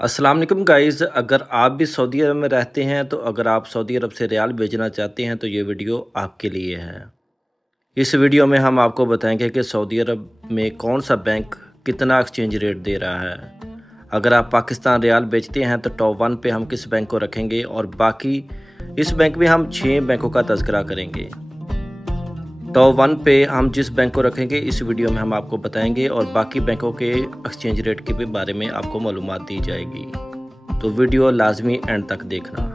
अस्सलाम वालेकुम गाइज़, अगर आप भी सऊदी अरब में रहते हैं तो अगर आप सऊदी अरब से रियाल भेजना चाहते हैं तो ये वीडियो आपके लिए है। इस वीडियो में हम आपको बताएंगे कि सऊदी अरब में कौन सा बैंक कितना एक्सचेंज रेट दे रहा है। अगर आप पाकिस्तान रियाल बेचते हैं तो टॉप 1 पे हम किस बैंक को रखेंगे और बाकी इस बैंक में हम 6 बैंकों का तज़किरा करेंगे। टॉप 1 पे हम जिस बैंक को रखेंगे इस वीडियो में हम आपको बताएंगे और बाकी बैंकों के एक्सचेंज रेट के बारे में आपको मालूमात दी जाएगी। तो वीडियो लाजमी एंड तक देखना।